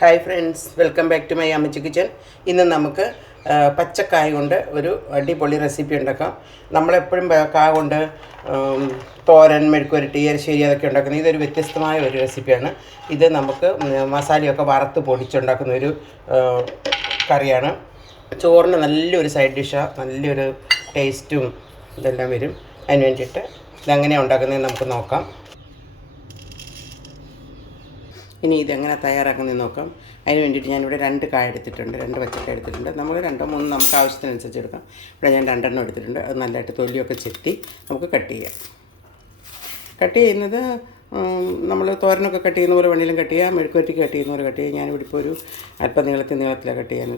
Hi friends welcome back to my Ammachi kitchen ഇന്ന് നമുക്ക് പച്ചക്കായ കൊണ്ട് ഒരു അടിപൊളി റെസിപ്പി ഉണ്ടാക്കാം. നമ്മളെപ്പോഴും കായ കൊണ്ട് തോരൻ മെഴുക്കുരട്ടി എരിശ്ശേരി അതൊക്കെ ഉണ്ടാക്കുന്നത് ഇതൊരു വ്യത്യസ്തമായ ഒരു റെസിപ്പിയാണ് ഇത് നമുക്ക് മസാലയൊക്കെ വറുത്ത് പൊടിച്ചുണ്ടാക്കുന്ന ഒരു കറിയാണ്. ചോറിന് നല്ലൊരു സൈഡ് ഡിഷാണ് നല്ലൊരു ടേസ്റ്റും ഇതെല്ലാം വരും. അതിന് വേണ്ടിയിട്ട് ഇതെങ്ങനെയാണ് ഉണ്ടാക്കുന്നത് നമുക്ക് നോക്കാം. ഇനി ഇതെങ്ങനെ തയ്യാറാക്കുന്നതെന്ന് നോക്കാം. അതിന് വേണ്ടിയിട്ട് ഞാനിവിടെ രണ്ട് കായ എടുത്തിട്ടുണ്ട്. രണ്ട് പച്ചക്കായ എടുത്തിട്ടുണ്ട്. നമ്മൾ രണ്ടോ മൂന്നോ നമുക്ക് ആവശ്യത്തിനനുസരിച്ച് എടുക്കാം. ഇവിടെ ഞാൻ രണ്ടെണ്ണം എടുത്തിട്ടുണ്ട്. അത് നല്ലതായിട്ട് തൊലിയൊക്കെ ചെത്തി നമുക്ക് കട്ട് ചെയ്യാം. കട്ട് ചെയ്യുന്നത് നമ്മൾ തോരനൊക്കെ കട്ട് ചെയ്യുന്ന പോലെ വണ്ണിലും കട്ട് ചെയ്യാം. മെഴുക്കുവറ്റിക്ക് കട്ട് ചെയ്യുന്ന പോലെ കട്ട് ചെയ്യാം. ഞാനിവിടെ ഇപ്പോൾ ഒരു അല്പം നീളത്തിൽ നീളത്തിലാണ് കട്ട് ചെയ്യാൻ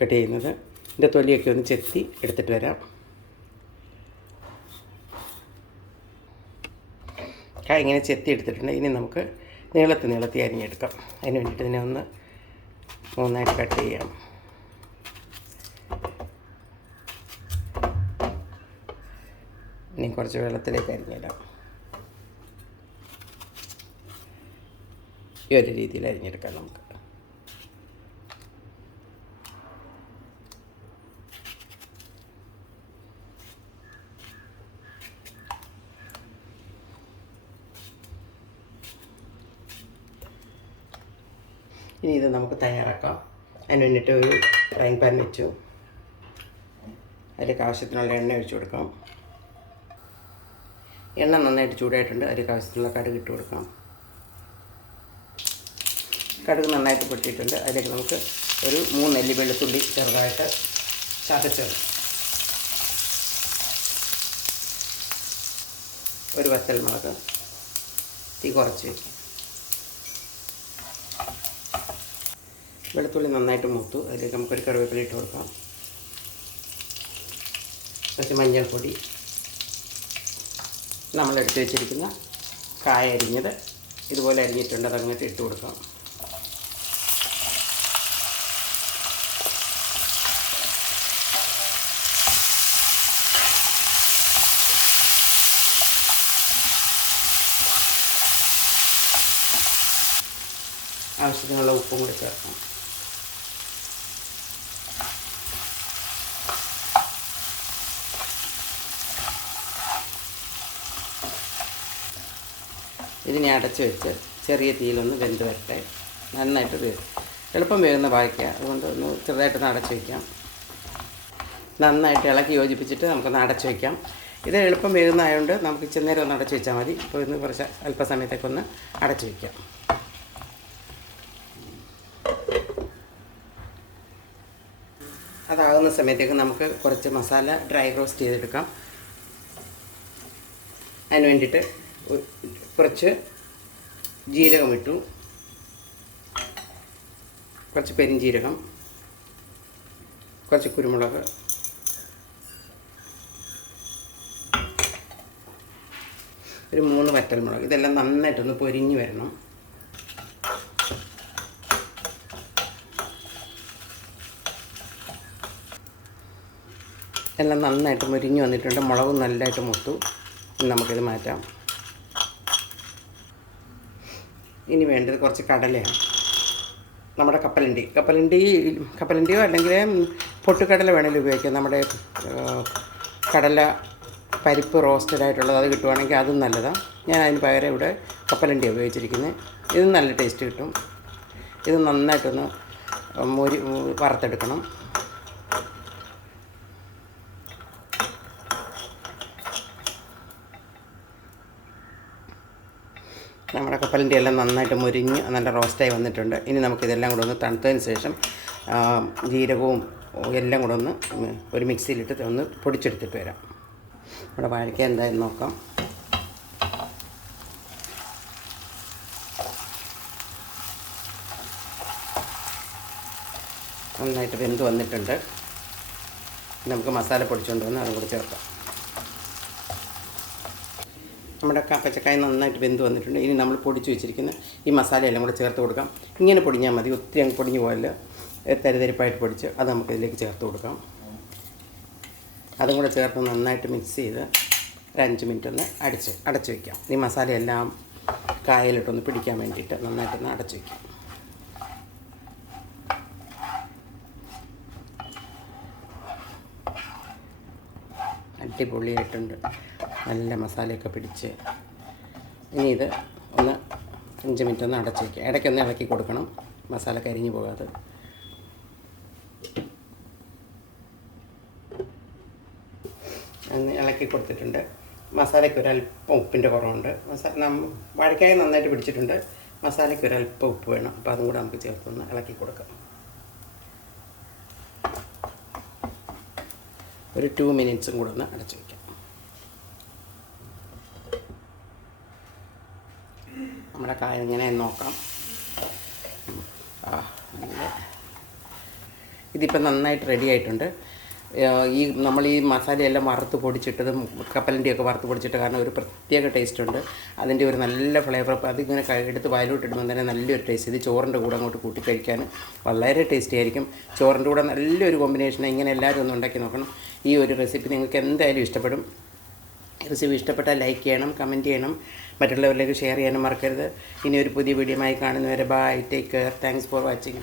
കട്ട് ചെയ്യുന്നത്. ഇതിന്റെ തൊലിയൊക്കെ ഒന്ന് ചെത്തി എടുത്തിട്ട് വരാം. ഇങ്ങനെ ചെത്തി എടുത്തിട്ടുണ്ട്. ഇനി നമുക്ക് നീളത്തിൽ നീളത്തി അരിഞ്ഞെടുക്കാം. അതിന് വേണ്ടിയിട്ട് ഇതിനെ ഒന്ന് മൂന്നായിട്ട് കട്ട് ചെയ്യാം. ഇനി കുറച്ച് വെള്ളത്തിലേക്ക് അരിഞ്ഞിടാം. ഈ ഒരു രീതിയിൽ അരിഞ്ഞെടുക്കാം നമുക്ക്. ഇനി ഇത് നമുക്ക് തയ്യാറാക്കാം. അതിന് വേണ്ടിയിട്ട് ഒരു ഫ്രൈങ് പാൻ വെച്ചു. അതിലേക്ക് ആവശ്യത്തിനുള്ള എണ്ണ ഒഴിച്ചു കൊടുക്കാം. എണ്ണ നന്നായിട്ട് ചൂടായിട്ടുണ്ട്. അതിലേക്ക് ആവശ്യത്തിനുള്ള കടുക് ഇട്ട് കൊടുക്കാം. കടുക് നന്നായിട്ട് പൊട്ടിയിട്ടുണ്ട്. അതിലേക്ക് നമുക്ക് ഒരു മൂന്നല്ലി വെളുത്തുള്ളി ചെറുതായിട്ട് ചതച്ചത്. ഒരു വത്തൽ മുളക് തീ കുറച്ച് വയ്ക്കും വെളുത്തുള്ളി നന്നായിട്ട് മൂത്തു. അതിലേക്ക് നമുക്കൊരു കറിവേപ്പില ഇട്ട് കൊടുക്കാം. കുറച്ച് മഞ്ഞൾപ്പൊടി. നമ്മൾ എടുത്ത് വെച്ചിരിക്കുന്ന കായ അരിഞ്ഞത് ഇതുപോലെ അരിഞ്ഞിട്ടുണ്ട്. അതങ്ങോട്ട് ഇട്ട് കൊടുക്കാം. ആവശ്യത്തിനുള്ള ഉപ്പും കൂടി ചേർക്കാം. ഇതിനെ അടച്ചു വെച്ച് ചെറിയ തീയിലൊന്ന് വെന്ത് വരട്ടെ. നന്നായിട്ട് വേവും എളുപ്പം വേകുന്ന വായിക്കുക അതുകൊണ്ട് ഒന്ന് ചെറുതായിട്ടൊന്ന് അടച്ചു വയ്ക്കാം നന്നായിട്ട് ഇളക്കി യോജിപ്പിച്ചിട്ട് നമുക്കൊന്ന് അടച്ചു വയ്ക്കാം ഇത് എളുപ്പം വേകുന്നതായതുകൊണ്ട് നമുക്ക് ഇച്ചിരി നേരം ഒന്ന് അടച്ചു വെച്ചാൽ മതി. ഇപ്പോൾ ഇന്ന് കുറച്ച് അല്പസമയത്തേക്കൊന്ന് അടച്ചു വയ്ക്കാം അതാകുന്ന സമയത്തേക്ക് നമുക്ക് കുറച്ച് മസാല ഡ്രൈ റോസ്റ്റ് ചെയ്തെടുക്കാം. അതിന് വേണ്ടിയിട്ട് കുറച്ച് ജീരകം ഇട്ടു. കുറച്ച് പെരിഞ്ജീരകം കുറച്ച് കുരുമുളക്. ഒരു മൂന്ന് വറ്റൽ മുളക് ഇതെല്ലാം നന്നായിട്ടൊന്ന് പൊരിഞ്ഞു വരണം. എല്ലാം നന്നായിട്ട് മുരിഞ്ഞ് വന്നിട്ടുണ്ട്. മുളകും നല്ലതായിട്ട് മുത്തു. നമുക്കിത് മാറ്റാം. ഇനി വേണ്ടത് കുറച്ച് കടലയാണ്. നമ്മുടെ കപ്പലണ്ടി. കപ്പലണ്ടി കപ്പലണ്ടിയോ അല്ലെങ്കിൽ പൊട്ടുകടല വേണമെങ്കിലും ഉപയോഗിക്കാം. നമ്മുടെ കടല പരിപ്പ് റോസ്റ്റഡ് ആയിട്ടുള്ളത് അത് കിട്ടുവാണെങ്കിൽ അതും നല്ലതാണ് ഞാൻ അതിന് പകരം ഇവിടെ കപ്പലണ്ടി ഉപയോഗിച്ചിരിക്കുന്നത് ഇത് നല്ല ടേസ്റ്റ് കിട്ടും. ഇത് നന്നായിട്ടൊന്ന് മൊരി വറുത്തെടുക്കണം. നമ്മുടെ കപ്പലിന്റെ എല്ലാം നന്നായിട്ട് മുരിഞ്ഞ് നല്ല റോസ്റ്റായി വന്നിട്ടുണ്ട്. ഇനി നമുക്കിതെല്ലാം കൂടെ ഒന്ന് തണുത്തതിന് ശേഷം ജീരകവും എല്ലാം കൂടെ ഒന്ന് ഒരു മിക്സിയിലിട്ട് ഒന്ന് പൊടിച്ചെടുത്തിട്ട് വരാം. നമ്മുടെ വാഴയ്ക്ക എന്തായാലും നോക്കാം. നന്നായിട്ട് വെന്ത് വന്നിട്ടുണ്ട്. നമുക്ക് മസാല പൊടിച്ചുകൊണ്ട് വന്ന് അതും കൂടി ചേർക്കാം. നമ്മുടെ പച്ചക്കായ നന്നായിട്ട് വെന്ത് വന്നിട്ടുണ്ട്. ഇനി നമ്മൾ പൊടിച്ച് വെച്ചിരിക്കുന്ന ഈ മസാലയെല്ലാം കൂടെ ചേർത്ത് കൊടുക്കാം. ഇങ്ങനെ പൊടിഞ്ഞാൽ മതി. ഒത്തിരി അങ്ങ് പൊടിഞ്ഞ് പോയല്ലോ തരിതരിപ്പായിട്ട് പൊടിച്ച് അത് നമുക്ക് ഇതിലേക്ക് ചേർത്ത് കൊടുക്കാം. അതും കൂടെ ചേർത്ത് നന്നായിട്ട് മിക്സ് ചെയ്ത് ഒരു അഞ്ച് മിനിറ്റ് ഒന്ന് അടിച്ച് അടച്ച് വയ്ക്കാം ഈ മസാലയെല്ലാം കായലിട്ടൊന്ന് പിടിക്കാൻ വേണ്ടിയിട്ട് നന്നായിട്ടൊന്ന് അടച്ച് വയ്ക്കാം അടിപൊളിയായിട്ടുണ്ട്. നല്ല മസാലയൊക്കെ പിടിച്ച് ഇനി ഇത് ഒന്ന് അഞ്ച് മിനിറ്റ് ഒന്ന് അടച്ച് വയ്ക്കുക ഇടയ്ക്കൊന്ന് ഇളക്കി കൊടുക്കണം. മസാല കരിഞ്ഞു പോകാതെ. ഒന്ന് ഇളക്കി കൊടുത്തിട്ടുണ്ട്. മസാലയ്ക്ക് ഒരല്പം ഉപ്പിന്റെ കുറവുണ്ട്. മസാല വാഴക്കായ നന്നായിട്ട് പിടിച്ചിട്ടുണ്ട്. മസാലയ്ക്ക് ഒരല്പം ഉപ്പ് വേണം. അപ്പോൾ അതും കൂടെ നമുക്ക് ചേർത്തൊന്ന് ഇളക്കി കൊടുക്കാം. ഒരു ടു മിനിറ്റ്സും കൂടെ ഒന്ന് അടച്ചു വയ്ക്കാം നമ്മുടെ കായ ഇങ്ങനെ നോക്കാം. ഇതിപ്പോൾ നന്നായിട്ട് റെഡി ആയിട്ടുണ്ട്. ഈ നമ്മൾ ഈ മസാലയെല്ലാം വറുത്ത് പൊടിച്ചിട്ടതും കപ്പലിന്റെയൊക്കെ വറുത്ത് പൊടിച്ചിട്ട് കാരണം ഒരു പ്രത്യേക ടേസ്റ്റ് ഉണ്ട്. അതിന്റെ ഒരു നല്ല ഫ്ലേവർ അതിങ്ങനെ എടുത്ത് വയലോട്ടിടുമ്പോൾ തന്നെ നല്ലൊരു ടേസ്റ്റ് ഇത് ചോറിന്റെ കൂടെ അങ്ങോട്ട് കൂട്ടി കഴിക്കാൻ വളരെ ടേസ്റ്റി ആയിരിക്കും. ചോറിന്റെ കൂടെ നല്ലൊരു കോമ്പിനേഷൻ ഇങ്ങനെ എല്ലാവരും ഒന്ന് ഉണ്ടാക്കി നോക്കണം. ഈ ഒരു റെസിപ്പി നിങ്ങൾക്ക് എന്തായാലും ഇഷ്ടപ്പെടും. റെസിപ്പി ഇഷ്ടപ്പെട്ടാൽ ലൈക്ക് ചെയ്യണം കമന്റ് ചെയ്യണം. മറ്റുള്ളവരിലേക്ക് ഷെയർ ചെയ്യാനും മറക്കരുത്. ഇനി ഒരു പുതിയ വീഡിയോ ആയി കാണുന്നവരെ bye take care. Thanks for watching.